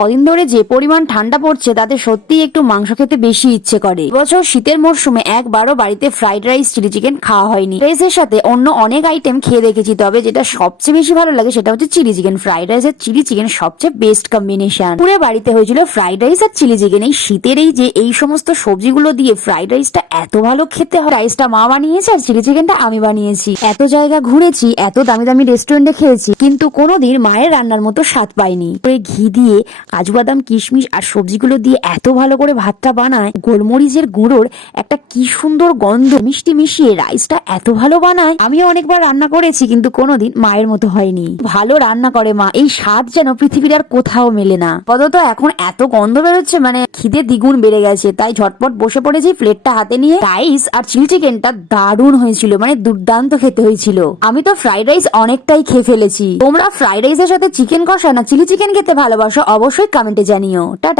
কদিন ধরে যে পরিমাণ ঠান্ডা পড়ছে তাতে সত্যিই একটু মাংস খেতে বেশি ইচ্ছে করে। এবছর শীতের মরশুমে একবারও বাড়িতে ফ্রাইড রাইস চিলি চিকেন খাওয়া হয়নি। রাইসের সাথে অন্য অনেক আইটেম খেয়ে দেখেছি, তবে যেটা সবচেয়ে বেশি ভালো লাগে সেটা হচ্ছে চিলি চিকেন। ফ্রাইড রাইস আর চিলি চিকেন সবচেয়ে বেস্ট কম্বিনেশন। পুরো বাড়িতে হয়েছিল ফ্রাইড রাইস আর চিলি চিকেন। এই শীতের এই সমস্ত সবজিগুলো দিয়ে ফ্রাইড রাইসটা এত ভালো খেতে হয়। রাইসটা মা বানিয়েছে আর চিলি চিকেনটা আমি বানিয়েছি। এত জায়গা ঘুরেছি, এত দামি দামি রেস্টুরেন্টে খেয়েছি, কিন্তু কোনোদিন মায়ের রান্নার মতো স্বাদ পাইনি। ঘি দিয়ে কাজু বাদাম কিশমিশ আর সবজিগুলো দিয়ে এত ভালো করে ভাতটা বানায়, গোলমরিচের গুঁড়োর একটা কি সুন্দর গন্ধ, মিষ্টি মিশিয়ে রাইসটা এত ভালো বানায়। আমিও অনেকবার রান্না করেছি, কিন্তু কোনোদিন মায়ের মতো হয়নি। ভালো রান্না করে মা, এই স্বাদ যেন পৃথিবীর আর কোথাও মেলে না। আপাতত এখন এত গন্ধ বেরোচ্ছে, মানে খিদে দ্বিগুণ বেড়ে গেছে, তাই ঝটপট বসে পড়েছি প্লেটটা হাতে নিয়ে। রাইস আর চিলি চিকেনটা দারুণ হয়েছিল, মানে দুর্দান্ত খেতে হয়েছিল। আমি তো ফ্রাইড রাইস অনেকটাই খেয়ে ফেলেছি। তোমরা ফ্রাইড রাইসের সাথে চিকেন কষা না চিলি চিকেন খেতে ভালোবাসো? অবশ্যই কমেন্টে জানিও। টাটা।